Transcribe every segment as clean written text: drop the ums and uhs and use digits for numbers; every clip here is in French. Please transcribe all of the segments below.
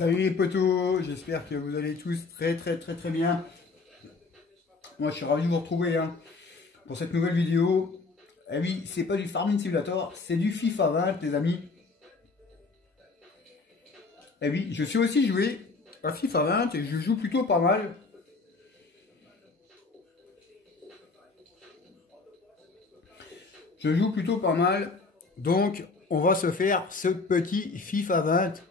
Salut les potos, j'espère que vous allez tous très bien. Moi je suis ravi de vous retrouver pour cette nouvelle vidéo. Eh oui, c'est pas du Farming Simulator, c'est du FIFA 20 les amis. Eh oui, je sais aussi jouer à FIFA 20 et je joue plutôt pas mal. Je joue plutôt pas mal, donc on va se faire ce petit FIFA 20.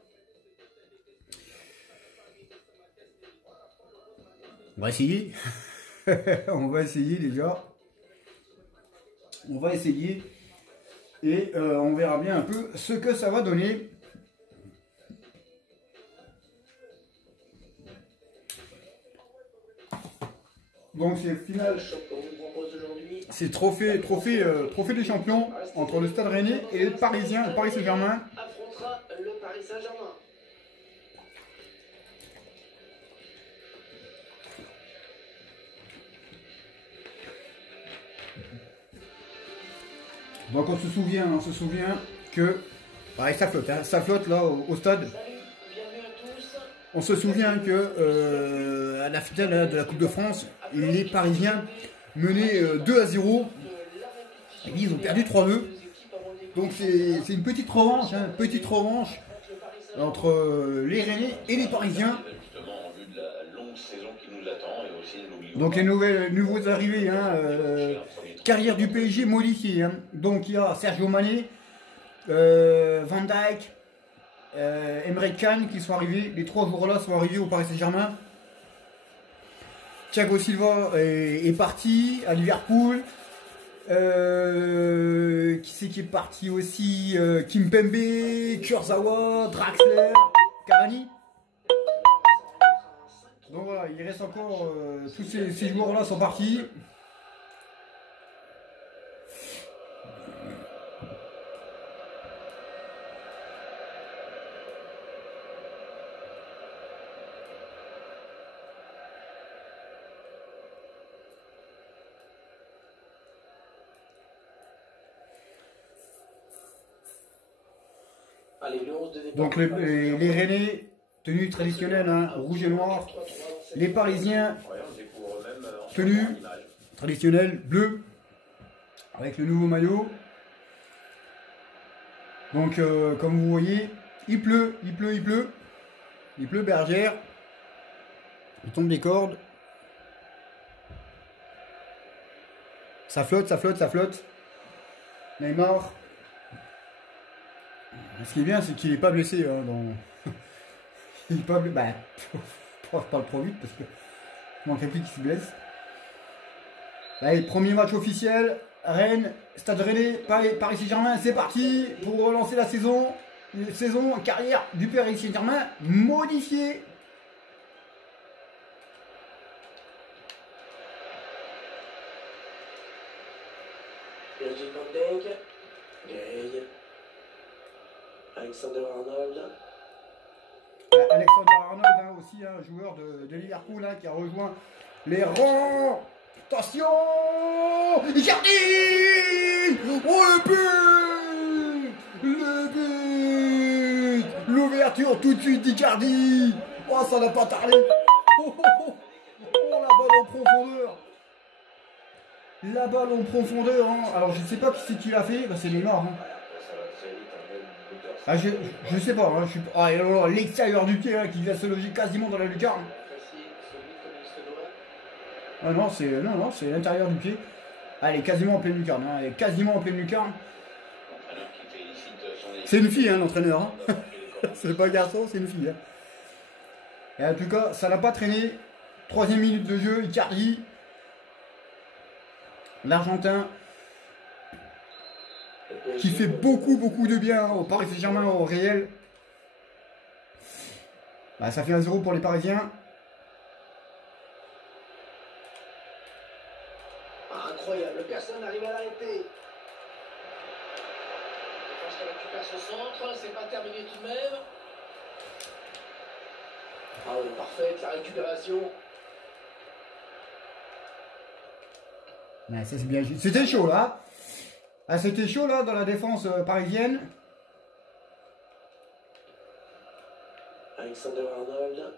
On va essayer. On va essayer déjà. On va essayer. Et on verra bien un peu ce que ça va donner. Donc c'est final. C'est trophée des champions entre le Stade Rennais et le Parisien, le Paris Saint-Germain. Affrontera le Paris Saint-Germain. Donc on se souvient que pareil, ça flotte là au stade. Salut, bienvenue à tous. On se souvient que à la finale de la Coupe de France, les Parisiens menaient 2-0 et ils ont perdu 3-2. Donc c'est une petite revanche, entre les Rennais et les Parisiens. Donc les nouveaux arrivés, carrière du PSG modifiée. Donc il y a Sergio Mané, Van Dijk, Emre Can qui sont arrivés. Les trois joueurs-là sont arrivés au Paris Saint-Germain. Thiago Silva est parti à Liverpool. Qui c'est qui est parti aussi? Kimpembe, Kurzawa, Draxler, Cavani. Donc voilà, il reste encore tous ces joueurs-là sont partis. Allez, le 11 de départ. Donc les Rennais, tenue traditionnelle, rouge et noir. Les Parisiens, tenue traditionnelle, bleu, avec le nouveau maillot. Donc comme vous voyez, il pleut. Il pleut bergère. Il tombe des cordes. Ça flotte. Neymar. Ce qui est bien, c'est qu'il n'est pas blessé. Il n'est pas blessé. Bah, je parle trop vite parce que je manquerait plus qu'il se blesse. Allez, premier match officiel. Rennes, Stade Rennais, Paris Saint-Germain. C'est parti pour relancer la saison. Une saison en carrière du Paris Saint-Germain modifiée. Virgil van Dijk. Gay. Alexander Arnold. Alexander Arnold aussi, un joueur de Liverpool qui a rejoint les rangs. Attention, Icardi. Oh le but, l'ouverture tout de suite d'Icardi. Oh, ça n'a pas tardé. Oh, la balle en profondeur. La balle en profondeur. Alors je ne sais pas qui c'est qui l'a fait, c'est Neymar. Ah, je sais pas, je suis l'extérieur du pied qui vient se loger quasiment dans la lucarne. Ah non, c'est l'intérieur du pied. Ah, elle est quasiment en pleine lucarne, C'est une fille, l'entraîneur. C'est pas un garçon, c'est une fille. Et en tout cas, ça n'a pas traîné. 3e minute de jeu, Icardi. L'Argentin. Qui fait beaucoup de bien au Paris Saint-Germain au réel. Bah, ça fait 1-0 pour les Parisiens. Incroyable, personne n'arrive à l'arrêter. Défense qui récupère son centre, c'est pas terminé tout de même. Ah oui, parfaite la récupération. Ouais, ça c'est bien. C'était chaud là. Ah, c'était chaud là dans la défense parisienne. Alexander Arnold.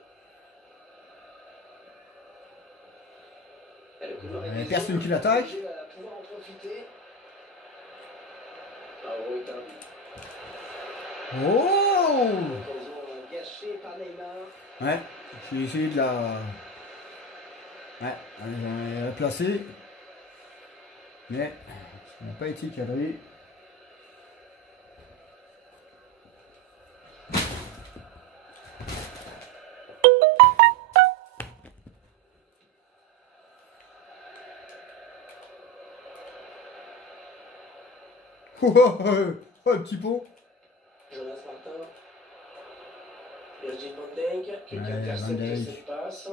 Et le couloir est personne qui l'attaque. va pouvoir en profiter. Mauro Icardi. Oh! Occasion gâchée par Neymar. Ouais, j'ai essayé de la... Ouais, j'en ai placé. Mais ça n'a pas été cadré. Oh, le petit pot. Jonas Martin. Virgil van Dijk qui Ouais, vient intercepter Van Dijk. cette passe.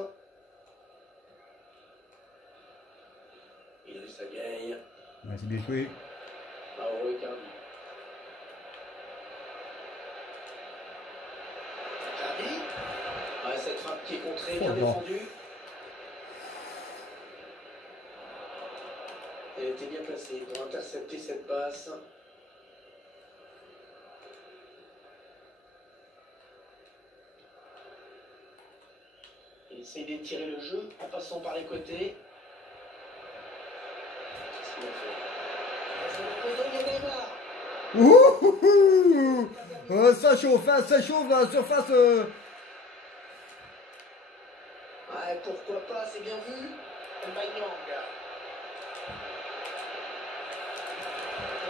Idrissa Gueye. Ouais, c'est bien joué. Mauro Icardi. Icardi. Ouais, cette frappe qui est contrée, bien Oh, non. défendue. Elle était bien placée pour intercepter cette passe. Il essaye d'étirer le jeu en passant par les côtés. Qu'est-ce qu'il a fait? C'est le poteau de Neymar. Ouh, ça chauffe dans la surface. Ouais, pourquoi pas, c'est bien vu. Mbanyang.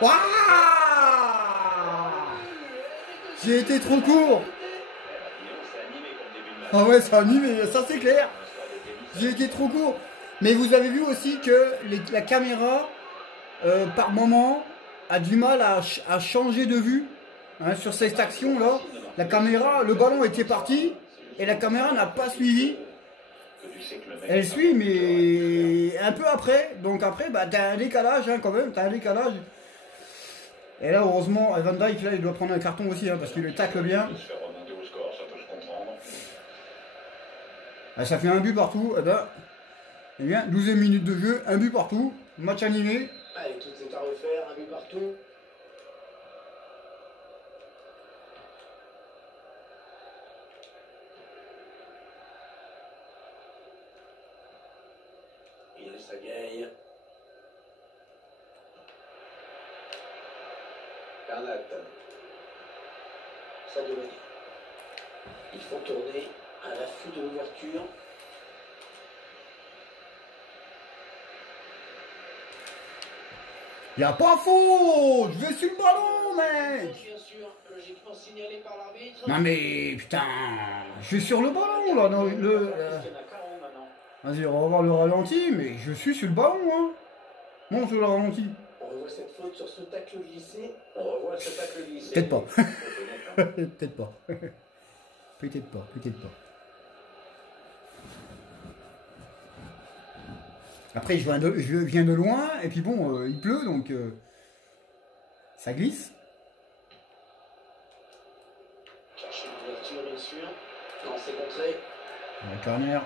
Waouh! J'ai été trop court. Ah ouais, c'est animé, ça c'est clair. J'ai été trop court. Mais vous avez vu aussi que la caméra, par moment, a du mal à changer de vue. Hein, sur cette action-là, la caméra, le ballon était parti et la caméra n'a pas suivi. Elle suit, mais un peu après. Donc après, bah, t'as un décalage hein, quand même, t'as un décalage. Et là, heureusement, Van Dijk, là, il doit prendre un carton aussi, hein, parce qu'il le tacle bien. Ah, ça fait un but partout. Eh bien, 12e minute de jeu, un but partout. Match animé. Allez, tout est à refaire, un but partout. Idrissa Gueye. Bernat. Sadio Mané. Ils font tourner à l'affût de l'ouverture. Y'a pas faute. Je vais sur le ballon, mec. Bien sûr, logiquement signalé par l'arbitre. Non mais, putain. Je suis sur le ballon, là. Dans le, Vas-y, on va voir le ralenti, mais je suis sur le ballon, hein. Montre le ralenti. On revoit cette faute sur ce tacle glissé. On revoit ce tacle glissé. Peut-être pas. Peut-être pas. Peut-être pas, peut-être pas. Après, je viens de loin, et puis bon, il pleut, donc ça glisse. Chercher l'ouverture, bien sûr. Non, c'est contré. Le corner.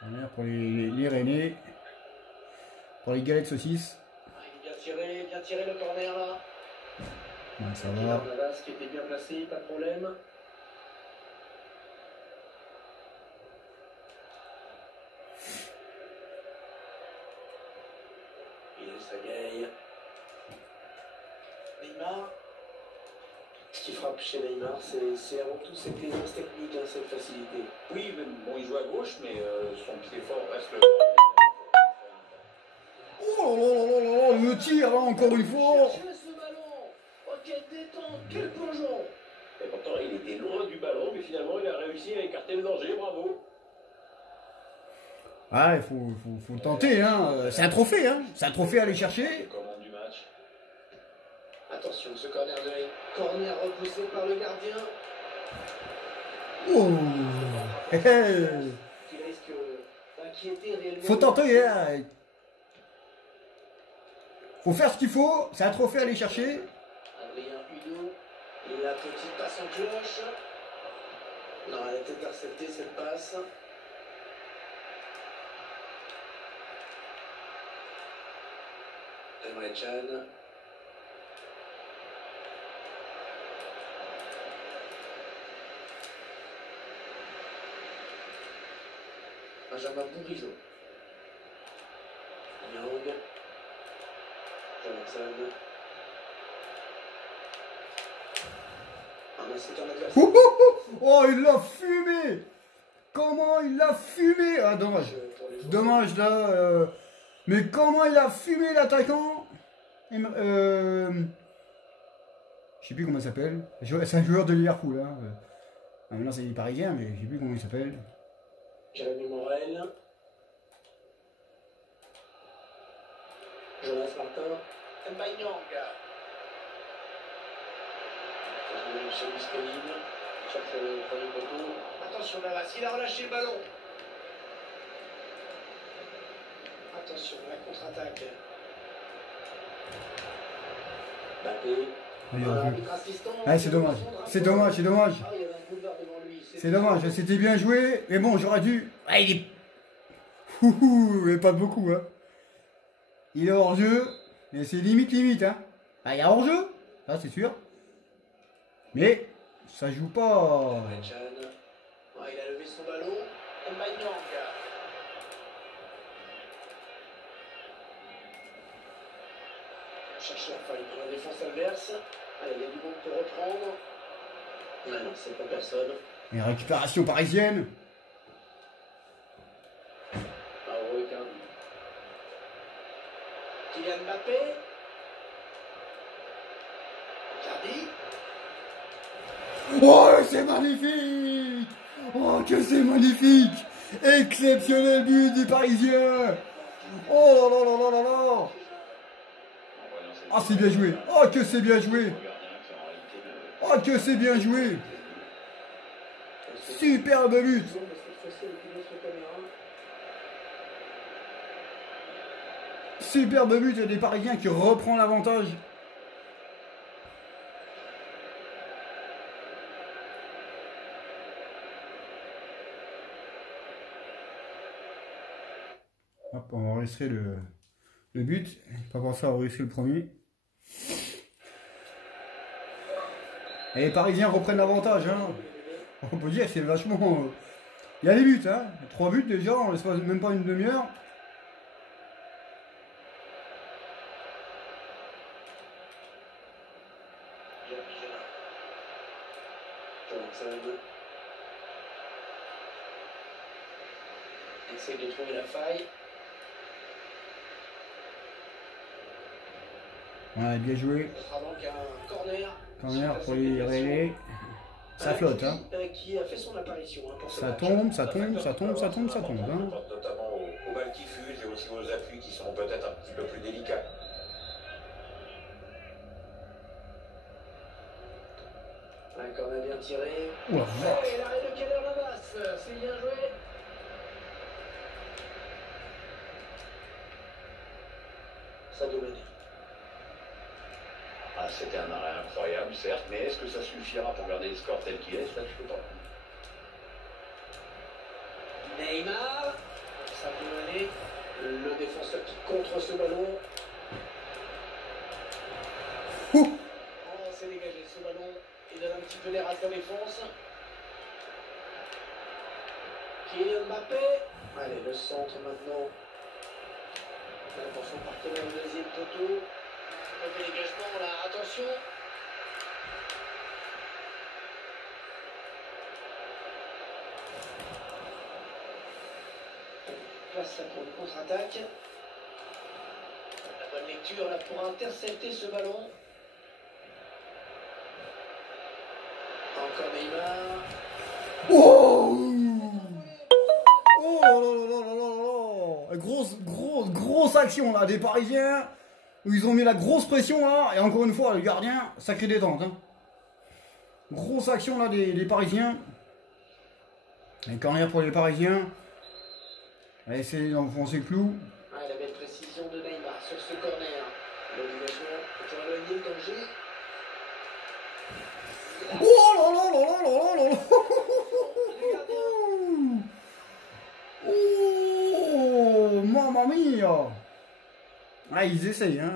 Corner pour les Rennais. Pour les galettes saucisses. Ah, il est bien tiré le corner là. Ouais, ça Kylian va. Navas qui était bien placé, pas de problème. Idrissa Gueye. Neymar. Ce qui frappe chez Neymar, c'est avant tout cette aisance technique, hein, cette facilité. Oui, mais bon, il joue à gauche, mais son pied fort reste le. Oh là là là là là, le tir là, encore une fois. Cherche le ballon. Oh, quelle détente, quel plongeon. Et pourtant, il était loin du ballon, mais finalement, il a réussi à écarter le danger. Bravo. Ah, il faut le tenter, hein. C'est un trophée, hein. C'est un trophée à aller chercher. Commande du match. Attention, ce corner de corner repoussé par le gardien. Oh. Qui risque d'inquiéter réellement. Faut tenter, hein. Faut faire ce qu'il faut. C'est un trophée à aller chercher. Adrien Huneau. Et la petite passe en cloche. Non, elle est interceptée cette passe. Emre Can. Benjamin Bourigeau. Young. Jonathan. Ah mais c'est un adversaire. Oh, il l'a fumé! Comment il l'a fumé? Ah, dommage. Dommage là. Mais comment il a fumé l'attaquant? Je sais plus comment il s'appelle. C'est un joueur de Liverpool. Hein. Ah, maintenant c'est parisien, mais je sais plus comment il s'appelle. Jérémy Morel. Jonas Martin. Mbaye-Niang. C'est disponible. Il cherche le premier poteau. Attention Navas, il a relâché le ballon. Attention, la contre-attaque. Ah, c'est dommage. C'est dommage, c'est dommage. C'est dommage, c'était bien joué. Mais bon, j'aurais dû. Ah, il est. Mais pas beaucoup, hein. Il est hors jeu. Mais c'est limite, hein. Ah, il est hors jeu. Ça, c'est sûr. Mais ça joue pas. Il a levé son ballon. Mbaye-Niang. Cherche la faille pour la défense adverse. Allez, il y a du monde pour reprendre. Ah non, c'est pas personne. Et récupération parisienne. Mauro Icardi. Kylian Mbappé. Icardi. Oh, c'est magnifique! Oh, que c'est magnifique! Exceptionnel but des Parisiens! Oh là là là là là là! Ah, c'est bien joué! Oh, que c'est bien joué! Oh, que c'est bien joué! Superbe but! Superbe but des Parisiens qui reprend l'avantage. Hop, on va enregistrer le but. Pas penser à enregistrer le premier. Et les Parisiens reprennent l'avantage. Hein. On peut dire que c'est vachement... Il y a des buts. Hein. 3 buts déjà, on laisse même pas une demi-heure. Essaye de trouver la faille. Ouais, bien joué. Ce sera donc un corner. Corner pour les réveiller. Ça flotte, hein. Qui a fait son apparition. Hein, pour ça tombe, ça tombe, ça tombe, ça tombe, ça tombe. Hein. Notamment aux balles qui fusent et aussi aux appuis qui sont peut-être un petit peu plus délicats. Un corner bien tiré. Oh, et l'arrêt de Keller Navas. C'est bien joué. Ça domine. Ah, c'était un arrêt incroyable, certes, mais est-ce que ça suffira pour garder le score tel qu'il est? Ça, je peux pas. Neymar. Ça peut aller. Le défenseur qui contre ce ballon. Oh, c'est dégagé ce ballon. Il donne un petit peu d'air à sa défense. Kylian Mbappé. Allez, le centre maintenant. Là, pour son partenaire, le deuxième poteau. Le dégagement, là, attention. Place là pour une contre-attaque. La bonne lecture là pour intercepter ce ballon. Encore Neymar. Oh! Oh là là là là là là! Grosse action là des Parisiens où ils ont mis la grosse pression là et encore une fois le gardien sacré détente. Hein. Grosse action là des Parisiens. Et corner pour les Parisiens. Allez, essayer d'enfoncer le clou. Ah, la belle précision de Neymar sur ce corner. L'obligation pour éloigner le danger. Oh là là là là là là là! Oh, mamma mia! Ah, ils essayent, hein.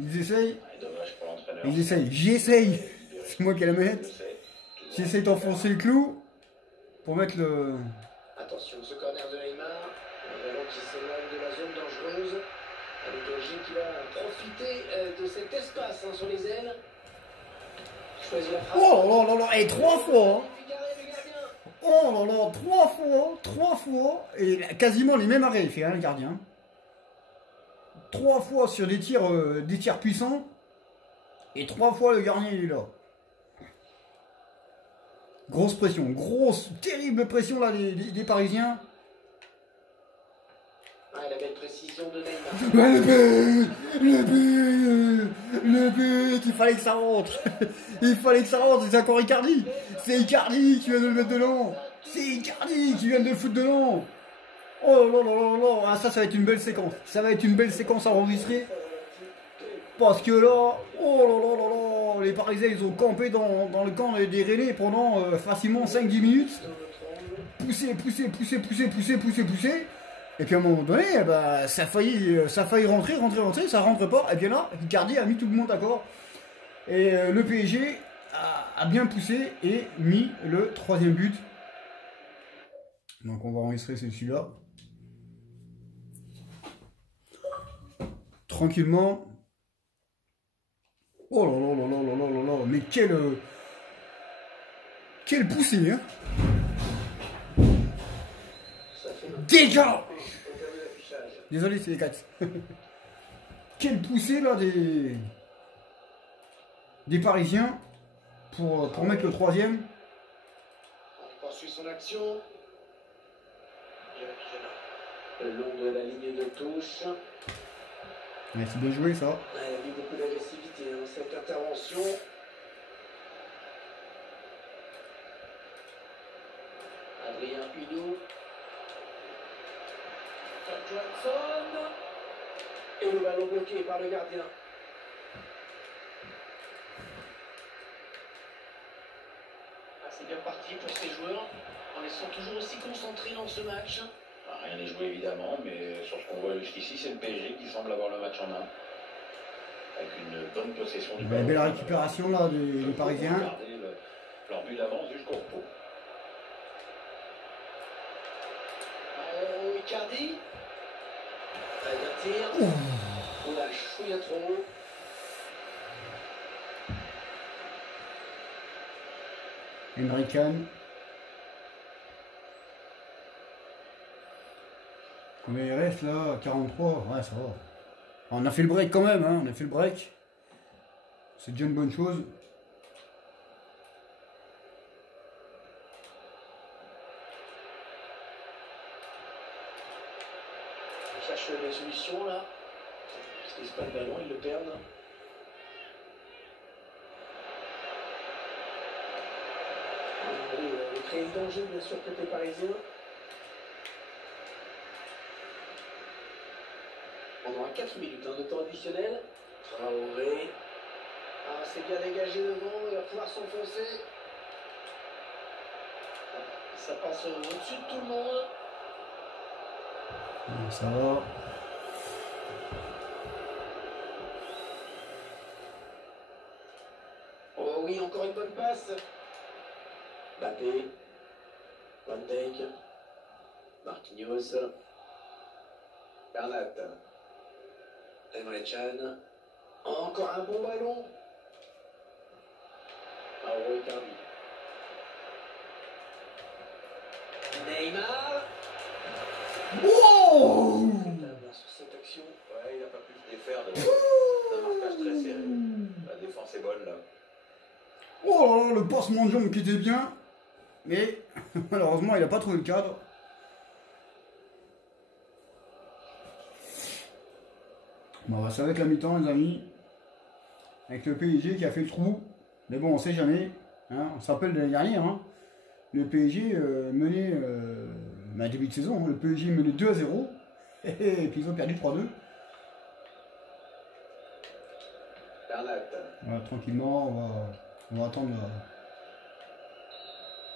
Ils essayent. Ouais, dommage pour l'entraîneur. Ils essayent. J'y essaye. C'est moi qui ai la manette. J'essaye d'enfoncer le clou pour mettre le... Attention, ce corner de Neymar. Un ballon qui s'éloigne de la zone dangereuse. Avec Ogier qui va profiter de cet espace hein, sur les ailes. Choisit la frappe. Oh là là là, et 3 fois hein. Magnifique arrêt, le gardien. Oh là là, 3 fois, et quasiment les mêmes arrêts, il fait, hein, le gardien. 3 fois sur des tirs puissants, et 3 fois le gardien il est là. Grosse pression, grosse, terrible pression là des Parisiens. Ah, la belle précision de Neymar. Le but, il fallait que ça rentre. Il fallait que ça rentre, c'est encore Icardi. C'est Icardi qui vient de le mettre dedans. C'est Icardi qui vient de le foutre dedans. Oh là là là là, ah, ça va être une belle séquence. Ça va être une belle séquence à enregistrer. Parce que là, oh là là là là, les Parisiens ils ont campé dans le camp des Rennais pendant facilement 5-10 minutes. Pousser. Et puis à un moment donné, bah, ça a failli rentrer, ça rentre pas. Et bien là, Icardi a mis tout le monde d'accord. Et le PSG a bien poussé et mis le 3e but. Donc on va enregistrer celui-là. Tranquillement. Oh là là là là là là là là, mais quelle poussée, hein. Dégage! Désolé, c'est les 4. Quelle poussée là des Parisiens pour mettre le 3e. On poursuit son action. Le long de la ligne de touche. Ouais, c'est bien joué ça. Il y a eu beaucoup d'agressivité dans cette intervention. Adrien Huneau. Johnson. Et le ballon bloqué par le gardien. Ah, c'est bien parti pour ces joueurs. En étant toujours aussi concentrés dans ce match. Rien n'est joué évidemment, mais sur ce qu'on voit jusqu'ici, c'est le PSG qui semble avoir le match en main. Avec une bonne possession du ballon. Belle récupération là des Parisiens. Leur but d'avance jusqu'au repos. Icardi. Un tir. On l'a chouillé trop haut. Emre Can. Combien il reste là? 43. Ouais, ça va. On a fait le break quand même, hein. On a fait le break. C'est déjà une bonne chose. On cherche les solutions là. Ils ne pas le ballon, ils le perdent. Allez, créer le danger bien sûr côté parisien. On aura 4 minutes de temps additionnel. Traoré. Ah, c'est bien dégagé devant, il va pouvoir s'enfoncer. Ça passe au-dessus de tout le monde. Ça va. Oh oui, encore une bonne passe. Mbappé. Van Dijk. Marquinhos. Bernat. Emre Can. Encore un bon ballon. Mauro Icardi. Neymar. Oh! Sur cette action. Ouais, il n'a pas pu se défaire d'un marquage très serré. La défense est bonne là. Oh là là, le passement de jambe qui était bien. Mais malheureusement, il n'a pas trouvé le cadre. Bon, ça va être la mi-temps, les amis. Avec le PSG qui a fait le trou. Mais bon, on sait jamais. Hein. On se rappelle de l'année dernière. Hein. Le PSG menait, début de saison, hein, le PSG menait 2-0. Et puis ils ont perdu 3-2. Bernat. Voilà, tranquillement, on va attendre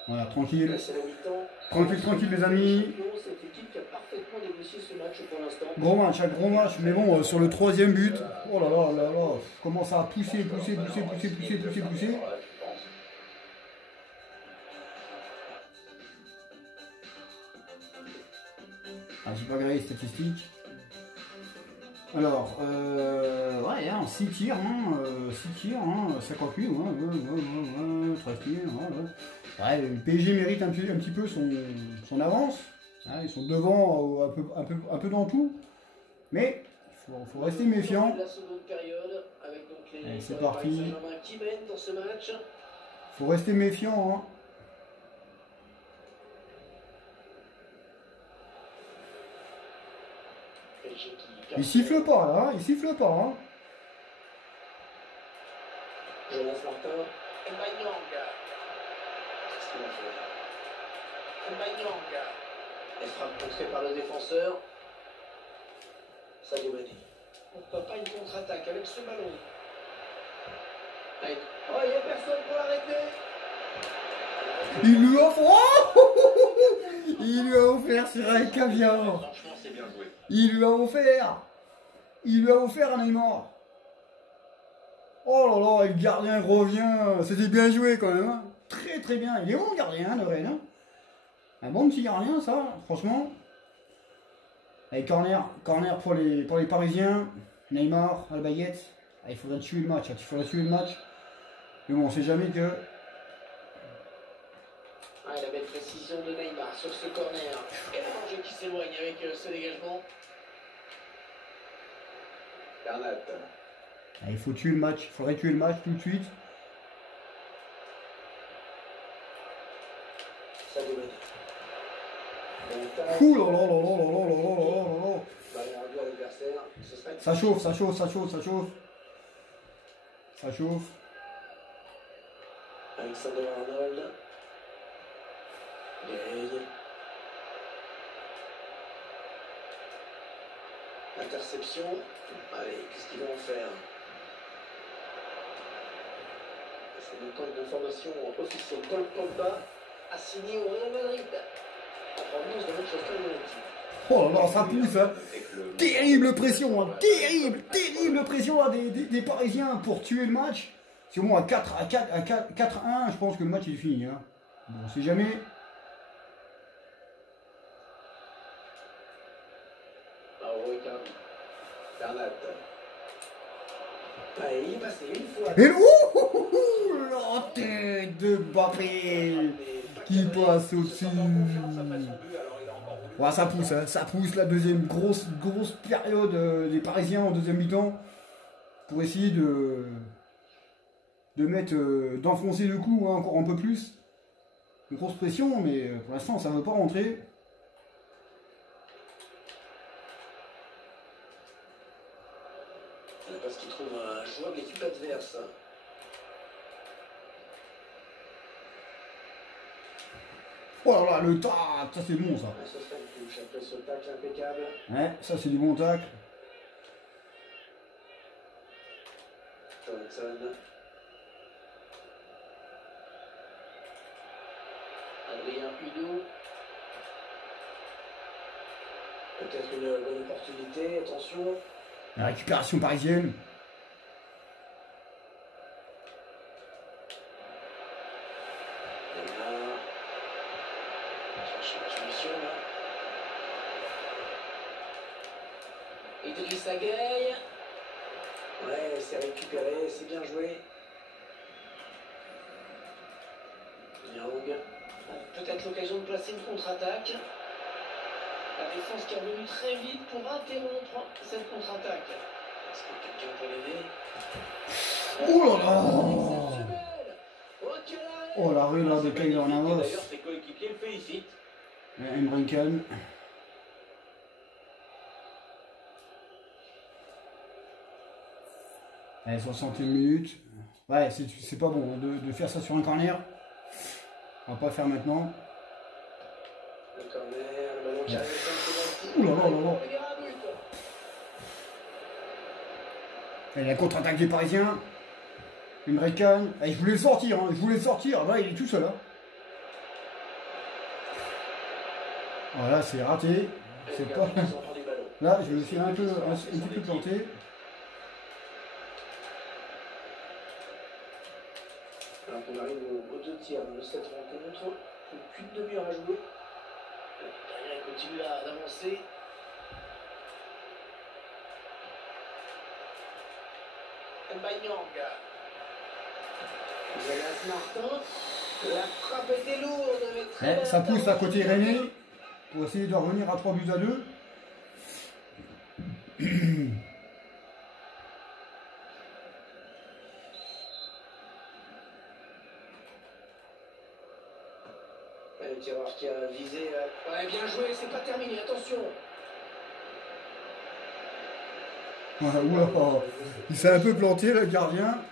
Voilà, tranquille. Là, c'est la mi-temps. Tranquille, tranquille les amis. Cette équipe qui a parfaitement négocié ce match pour l'instant. Gros match, hein, gros match. Mais bon, sur le troisième but, oh là là là là, je commence à pousser. Ah, j'ai pas regardé les statistiques. Alors, ouais, hein, 6 tirs, 58, ouais, 13 tirs, ouais. Le PSG mérite un petit peu son avance. Hein, ils sont devant un peu dans tout. Mais il faut rester méfiant. La seconde période, avec donc les c'est parti. Saint-Germain qui mènent dans ce match. Il faut rester méfiant. Hein. Il siffle pas là, il siffle pas. Hein. Jonas Martin. Mbanyanga. Qu'est-ce qu'il a fait? Mbanyanga. Elle frappe contrée par le défenseur. Sadio Mané. Pourquoi pas une contre-attaque avec ce ballon? Oh, il n'y a personne pour l'arrêter. Il lui offre. Oh, il lui a offert sur un caviar. Franchement, c'est bien joué. Il lui a offert un Neymar. Oh là là, le gardien revient. C'était bien joué quand même. Hein. Très très bien. Il est bon le gardien, de Rennes. Hein. Un bon petit gardien, ça, franchement. Allez, corner pour les Parisiens. Neymar, Albayette. Ah, il faudrait tuer le match. Il faudrait tuer le match. Mais bon, on sait jamais que. Ah, la belle précision de Neymar sur ce corner. Et le danger qui s'éloigne avec ce dégagement. Bernat. Ah, il faut tuer le match. Il faudrait tuer le match tout de suite. Sadio Mané. Ouh là là là là là là là là là. Ça chauffe. Alexander Arnold. Gay. Interception. Allez, qu'est-ce qu'ils vont en faire? C'est maintenant une information officielle. Paul Pogba a signé au Real Madrid. En provenance de Manchester United. Oh là là, ça pousse, hein. Terrible pression, hein. Terrible pression là, des Parisiens pour tuer le match. C'est au moins à 4-1, je pense que le match est fini. Hein. Bon, on sait jamais. Bernat. Allez, il est passé une fois. Et la tête de Mbappé qui passe au-dessus. Ouais, ça pousse, hein, ça pousse la deuxième grosse période des Parisiens en deuxième mi-temps pour essayer d'enfoncer le coup hein, encore un peu plus. Une grosse pression, mais pour l'instant ça ne veut pas rentrer. Parce qu'il trouve un joueur de l'équipe adverse. Oh là là, le tac, ça c'est bon ça. Ce serait une touche après ce tacle impeccable. Ouais, ça c'est du bon tacle. Johnson. Adrien Huneau. Peut-être une bonne opportunité, attention. La récupération parisienne. Idrissa Gueye. Ouais, c'est récupéré, c'est bien joué. Young. Peut-être l'occasion de placer une contre-attaque. La défense qui est revenue très vite pour interrompre cette contre-attaque. Est-ce que quelqu'un peut l'aider? Oh là là! Oh l'arrêt là de Keylor Navas. D'ailleurs, ses coéquipiers le félicitent. Emre Can. Allez, 61 minutes. Ouais, c'est pas bon de faire ça sur un corner. On va pas le faire maintenant. Le corner, le ballon qui arrive. Ouh là là là là. Et la contre-attaque des Parisiens. Emre Can. Je voulais le sortir, hein. Je voulais le sortir. Là, il est tout seul. Hein. Voilà, c'est raté. C'est pas... Là, je me suis un petit peu planté. Alors qu'on arrive aux 2 tiers de cette rencontre, plus qu'une demi-heure à jouer. Rien continue d'avancer. Mbanyang. Jonas Martin. La frappe était lourde, mais très bien. Ça pousse à côté René pour essayer de revenir à 3-2. Le tireur qui a visé. Ouais, bien joué, c'est pas terminé, attention. Oula, il s'est un peu planté le gardien.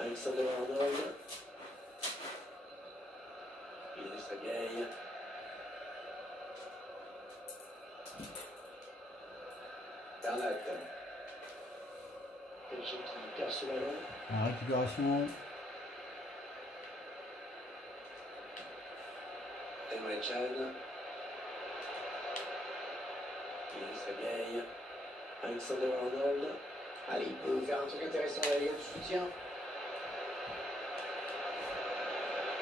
Alexander Arnold. Idrissa Gueye. Bernat. Belgique qui perd ce ballon. La récupération. Emre Can. Idrissa Gueye. Alexander Arnold. Allez, il peut faire un truc intéressant, il y a du soutien.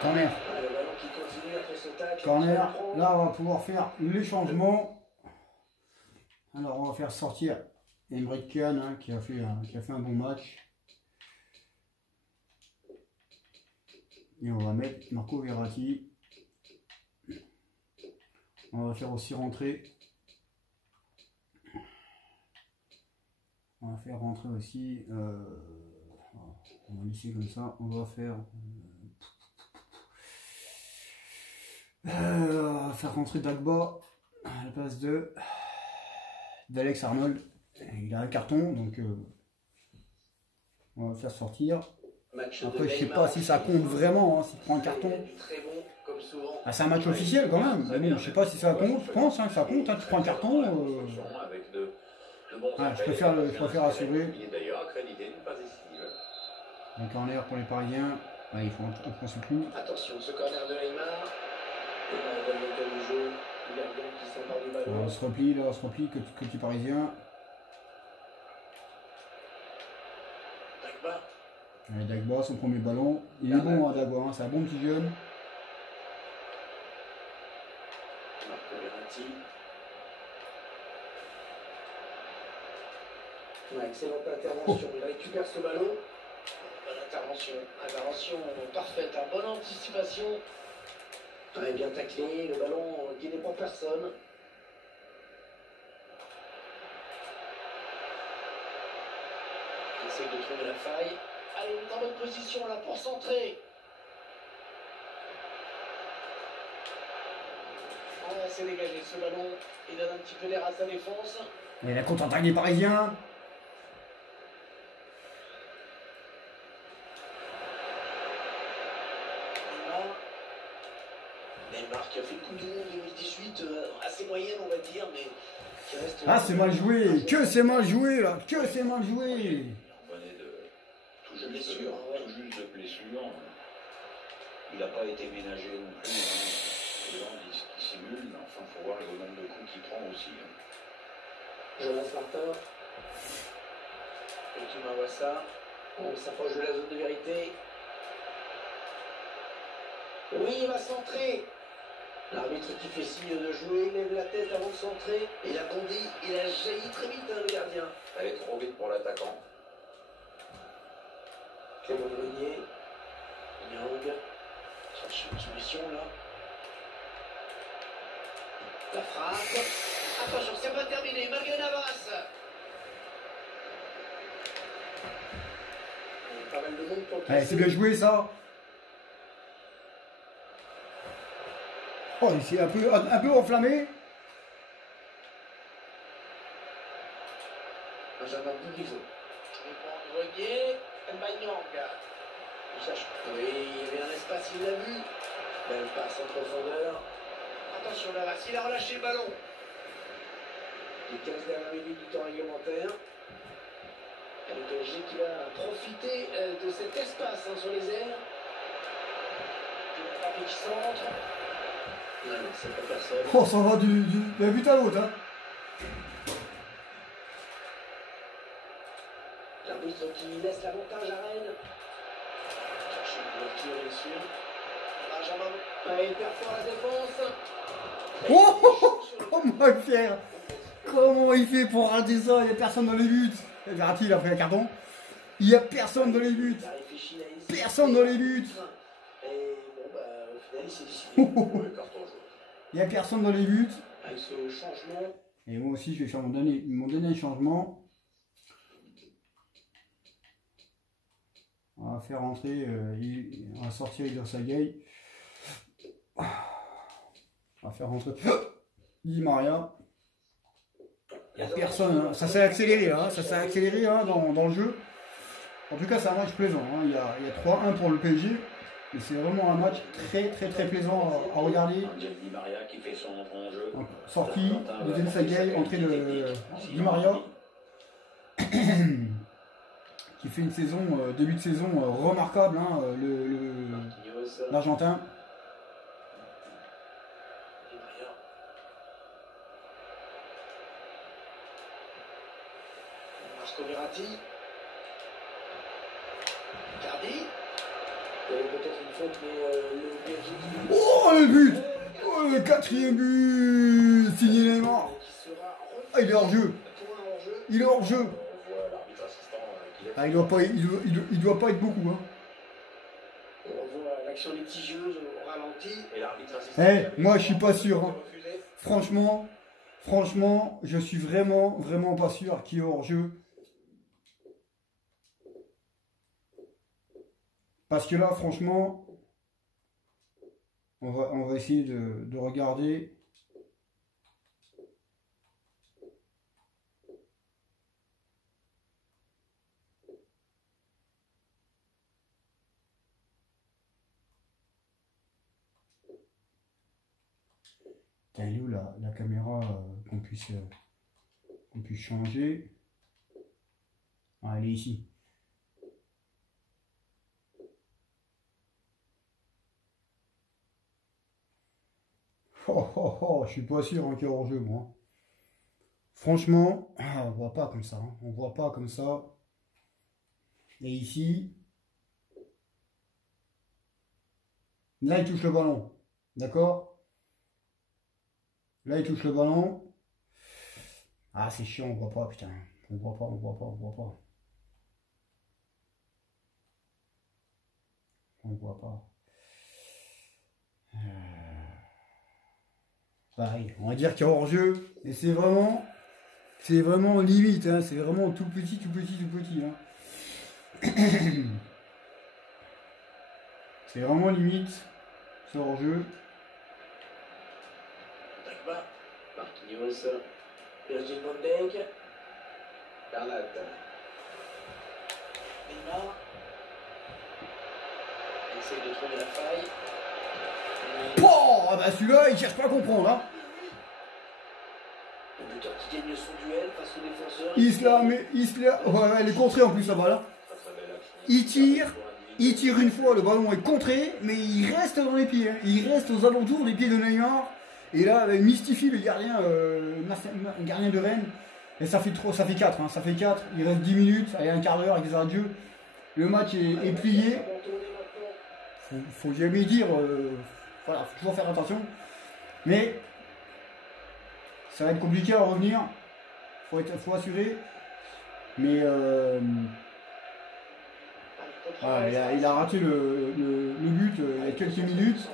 Corner. Le ballon qui continue après ce tacle. Corner. Là, on va pouvoir faire les changements. Alors, on va faire sortir Emre Can hein, qui a fait un bon match. Et on va mettre Marco Verratti. On va faire aussi rentrer. On va faire rentrer aussi. On va laisser comme ça. On va faire. On va faire rentrer Dagba à la place d'Alex Arnold. Il a un carton donc on va le faire sortir. Après je sais pas si ça compte vraiment, hein, s'il prend un carton. Ah, c'est un match officiel quand même. Mais bon, je sais pas si ça compte, je pense hein, que ça compte, hein, tu prends un carton. Je préfère assurer. Donc en l'air pour les Parisiens. Ouais, il faut un pense plus. Attention, ce corner de Neymar. On se replie là, on se replie côté parisien. Dagba. Allez, Dagba, son premier ballon. Il est bon, hein, Dagba, hein, c'est un bon petit jeune. Marco Verratti. Excellente intervention, il récupère ce ballon. Bonne intervention parfaite, bonne anticipation. Ouais, bien taclé, le ballon qui n'est pour personne. Il essaie de trouver la faille. Allez, il est en bonne position là pour centrer. C'est dégagé ce ballon. Il donne un petit peu d'air à sa défense. Et la contre-attaque des Parisiens. Neymar qui a fait le coup du monde 2018, assez moyenne on va dire, mais qui reste... Ah c'est mal joué, que c'est mal joué là, que c'est mal joué. Il revenait tout juste de blessure. Il n'a pas été ménagé non plus. Hein. Les gens disent qu'il simule, mais enfin il faut voir le nombre de coups qu'il prend aussi. Hein. Jonas Martin. Et tu m'envoies ça. On s'approche de la zone de vérité. Oui, il va centrer. L'arbitre qui fait signe de jouer, il lève la tête avant de centrer. Il a bondi, il a jailli très vite, hein, le gardien. Elle est trop vite pour l'attaquant. Clément Grenier. Yang. Cherche une solution là. La frappe. Attention, c'est pas terminé. Malgré Navas. Pas mal de monde pour le C'est bien joué ça. Oh, il s'est un peu enflammé. Benjamin Boudizot. Grenier. Mbanyang. Il cherche. Oui, il y avait un espace, il l'a vu. Belle passe en profondeur. Attention Navas, il a relâché le ballon. Les 15 dernières minutes du temps réglementaire. Et le PSG qui va profiter de cet espace sur les airs. Il a frappé qui centre. Non, non, c'est pas personne. Oh, ça va d'un but à l'autre. Hein. L'arbitre qui laisse l'avantage à Rennes. Chercher une ouverture, bien sûr. Benjamin, il perfore la défense. Oh, oh, oh, comment il fait? Comment il fait pour rater ça? Il n'y a personne dans les buts. Verratti, il a pris un carton. Il n'y a personne dans les buts. Personne dans les buts. Et bon, bah, au final, il s'est décidé. Ouais, carton jaune. Il n'y a personne dans les buts. Avec ce changement. Et moi aussi, je vais faire mon dernier changement. On va faire rentrer, on va sortir Ilir Sagay. On va faire rentrer Di Maria. Il n'y a personne, hein. Ça s'est accéléré, hein. Ça s'est accéléré hein, dans le jeu. En tout cas, c'est un match plaisant. Hein. Il y a 3-1 pour le PSG. Et c'est vraiment un match très plaisant à regarder. Di Maria qui fait son entrée en jeu. Sortie de Ilir Sagay, entrée de Di Maria. Qui fait une saison, début de saison remarquable, hein, l'Argentin. Marco Verratti. Cardi. Peut-être une faute, mais le PSG. Oh le but! Oh le 4e but! Signé Neymar! Ah il est hors jeu! Il est hors jeu! Ah, il doit pas être beaucoup. Hein. On voit l'action litigieuse au ralenti. Et l'arbitre insiste. Moi je suis pas sûr. Hein. Franchement, je suis vraiment pas sûr qu'il est hors jeu. Parce que là, franchement, on va essayer de regarder. Elle est où la caméra qu'on puisse changer? Ah, elle est ici. Je suis pas sûr hein, qu'il y a hors-jeu, moi. Franchement, on voit pas comme ça. Hein. On voit pas comme ça. Et ici, là, il touche le ballon. D'accord? Là, il touche le ballon. Ah, c'est chiant, on voit pas, putain. On voit pas. On voit pas. Pareil, on va dire qu'il y a hors-jeu. Et c'est vraiment limite. Hein, c'est vraiment tout petit. Hein. C'est vraiment limite, ce hors-jeu. Marquinhos, Virgil van Dijk, Bernat, Neymar, essaye de trouver la faille. Oh, bah celui-là, il cherche pas à comprendre. Hein. Le buteur qui gagne son duel face au défenseur. Isla, ouais, elle est contrée en plus là-bas. Là. Il tire une fois, le ballon est contré, mais il reste dans les pieds. Hein. Il reste aux alentours des pieds de Neymar. Et là, il mystifie le gardien de Rennes. Et ça fait 4. Hein, ça fait 4. Il reste 10 minutes. Allez, un quart d'heure avec les arrêts de jeu. Le match est plié. Faut jamais dire. Voilà, faut toujours faire attention. Mais ça va être compliqué à revenir. Faut assurer. Mais voilà, il a raté le but il y a quelques minutes.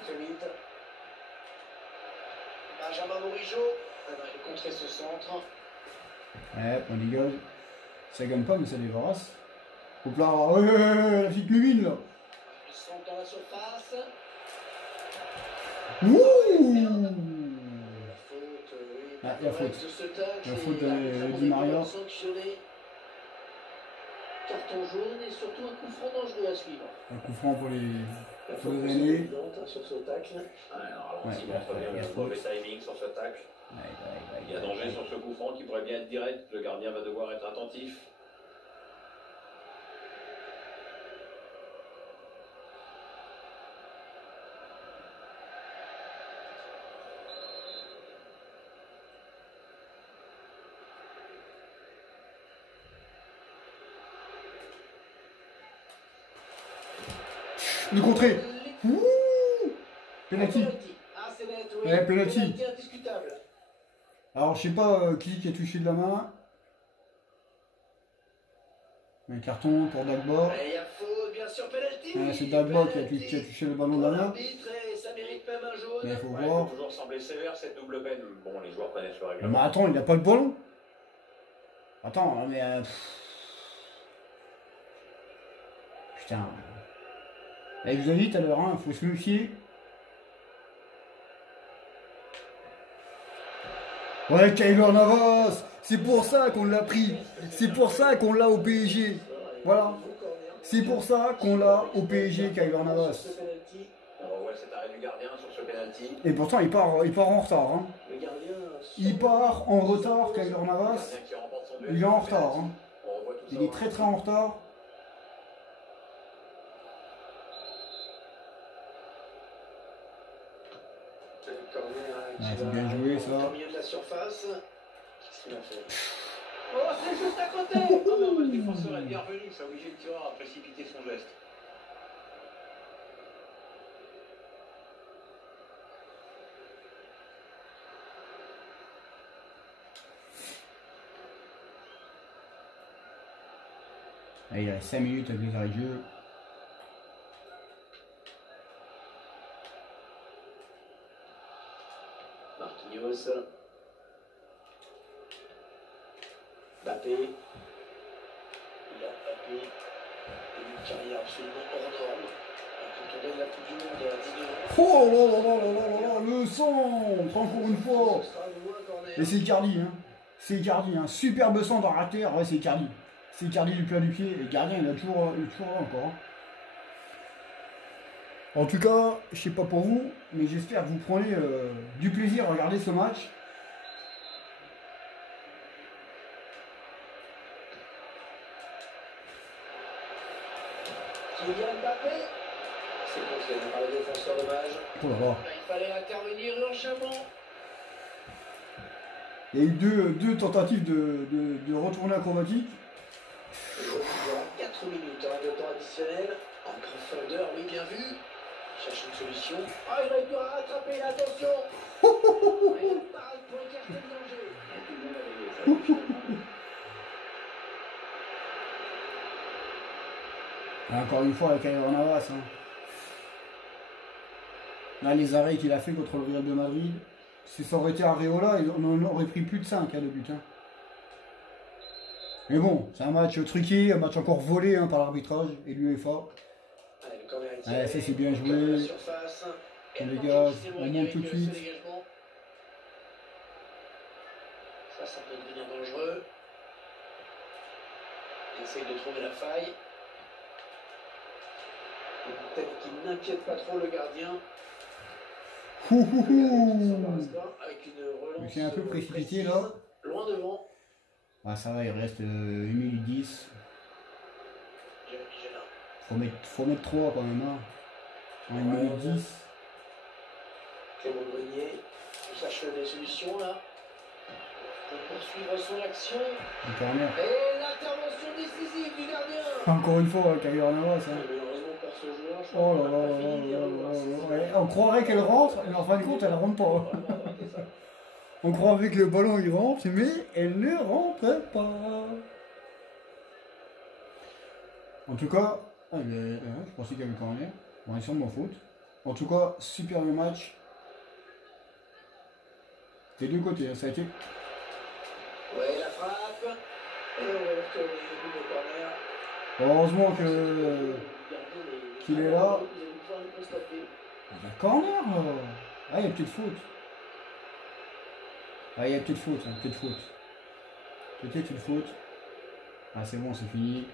Benjamin Morijo, il a contré ce centre. Ouais, on dégage. Ça gagne pas, mais ça débarrasse. Hop là, la petite lumine là. Ils sont dans la surface. Ouh! La faute. La faute de Di Maria. Carton jaune et surtout un coup franc dangereux à suivre. Un coup franc pour les aînés. Sur ce tacle. Alors, il montre bien le mauvais timing sur ce tacle. Il y a danger sur ce coup franc qui pourrait bien être direct. Le gardien va devoir être attentif. Le contré. Ouh. Penalty. Ah, c'est net, oui. Ouais, penalty. Penalty indiscutable. Alors, je sais pas qui a touché de la main. Un carton pour Dagba. Il y a faute, bien sûr, penalty. Ouais, c'est Dagba qui a touché le ballon de la main. L'arbitre, et ça mérite même un jaune. Mais il faut Ouais, voir. peut toujours sembler sévère cette double peine. Bon, les joueurs connaissent le Mais règlement. attends, il n'a pas le ballon. Attends, mais... Putain. Et je vous ai dit tout à l'heure, il faut se méfier. Ouais, Keylor Navas, c'est pour ça qu'on l'a pris. C'est pour ça qu'on l'a au PSG. Voilà. C'est pour ça qu'on l'a au PSG, Keylor Navas. On revoit cet arrêt du gardien sur ce penalty. Et pourtant, il part en retard. Hein. Le gardien. Il part en retard, Keylor Navas. Le gardien qui remporte son duel. Il est en retard. Hein. On revoit tout ça. Il est très en retard. Ouais, c'est bien joué, ça. Au milieu de la surface. Qu'est-ce qu'il a fait? Oh, c'est juste à côté. Ah, mais en mode défenseur intervenu, ça a obligé le tireur à précipiter son geste. Allez, il reste 5 minutes avec les arrêts de jeu. Marquinhos. Mbappé. Il a Mbappé. Une carrière absolument hors norme. Quand on donne la Coupe du Monde à 10 ans. Oh là là là là là là là, le centre, encore une fois. Et c'est Icardi, hein. C'est Icardi, hein. Superbe centre à terre, ouais, c'est Icardi. C'est Icardi du plat du pied, et le gardien il est toujours là encore. Hein. En tout cas, je sais pas pour vous, mais j'espère que vous prenez du plaisir à regarder ce match. Kylian Mbappé. C'est contré par le défenseur dommage. Oh là là. Il fallait intervenir urgemment. Il y a eu deux tentatives de retourner acrobatique. 4 minutes de temps additionnel. En profondeur, oui, bien vu. Il cherche une solution. Ah, il aurait pu rattraper, attention. Il y a une parade pour écarter le danger. Encore une fois, avec Keylor Navas. Hein. Là, les arrêts qu'il a fait contre le Real de Madrid, si ça aurait été Areola, on en aurait pris plus de 5 hein, de but. Hein. Mais bon, c'est un match truqué, un match encore volé hein, par l'arbitrage et l'UEFA. Ouais, ça c'est bien joué. On dégage, on monte tout de suite. Ça peut devenir dangereux. Il essaye de trouver la faille. Une tête qui n'inquiète pas trop le gardien. Avec une relance. C'est un peu précipité là. Loin devant. Ah, ça va, il reste 1 minute 10. Faut mettre 3 quand même. Hein. En 1 minute 10. Clément Grenier cherche des solutions là. Pour poursuivre son action. Le corner. Et l'intervention décisive du gardien. Encore une fois, Keylor Navas. Hein. Malheureusement pour ce joueur, je Oh crois là qu'on là n'a là pas fini là de là revoir là là. On croirait qu'elle rentre, mais en fin de compte, elle rentre pas. On croirait que le ballon il rentre, mais elle ne rentre pas. En tout cas, je pensais qu'il y avait le corner. Bon, ils sont de ma faute. En tout cas, superbe match. Des deux côtés, hein, ça a été. Ouais, la frappe. Et on va retourner le corner. Heureusement qu'il est là. Il y a corner. Ah, il y a peut-être faute. Ah, il y a peut-être faute, hein, peut-être faute. Peut-être une faute. Ah, c'est bon, c'est fini.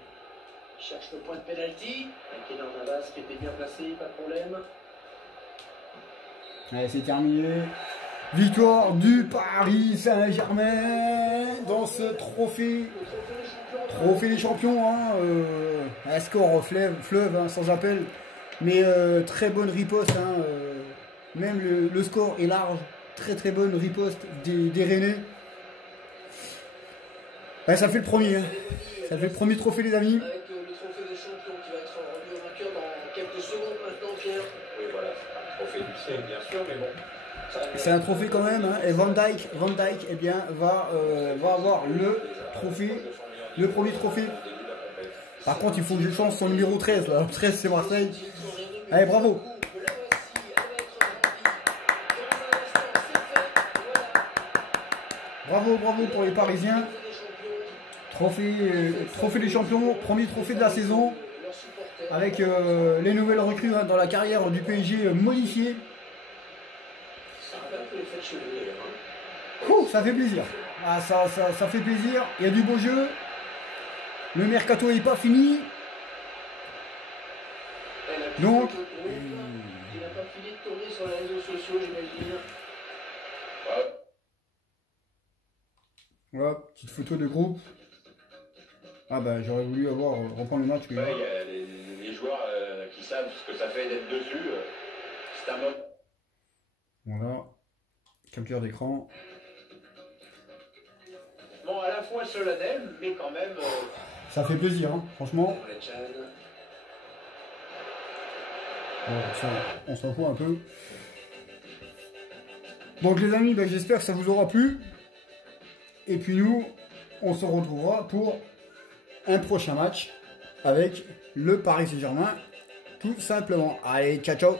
Il cherche le point de pénalty. Avec Keylor Navas qui était bien placé, pas de problème. Allez, c'est terminé. Victoire du Paris Saint-Germain dans ce trophée. Trophée des champions. Hein, un score fleuve hein, sans appel. Mais très bonne riposte. Hein, même le score est large. Très bonne riposte des Rennais. Ouais, ça fait le premier. Hein. Ça fait le premier trophée les amis. Avec le trophée des champions qui va être remis au vainqueur dans quelques secondes maintenant. voilà, un trophée du siècle, bien sûr, mais bon. C'est un trophée quand même, hein. Et Van Dijk, eh bien, va avoir le trophée, le premier trophée. Par contre, il faut que je change son numéro 13, là. 13, c'est Marseille. Allez, bravo. Bravo, bravo pour les Parisiens. Trophée des champions, premier trophée de la saison. Avec les nouvelles recrues, hein, dans la carrière du PSG modifiée. Ça fait plaisir. Ah, ça fait plaisir. Il y a du beau jeu. Le mercato n'est pas fini. Donc, il n'a pas fini de tourner sur les réseaux sociaux, j'imagine. voilà, petite photo de groupe. Ah bah j'aurais voulu reprendre le match. Il y a les joueurs qui savent ce que ça fait d'être dessus. C'est un mode. Voilà. Capture d'écran. Bon, à la fois solennel, mais quand même. Ça fait plaisir, hein, franchement. Bon, ça, on s'en fout un peu. Donc les amis, bah, j'espère que ça vous aura plu. Et puis nous, on se retrouvera pour un prochain match avec le Paris Saint-Germain, tout simplement. Allez, ciao ciao.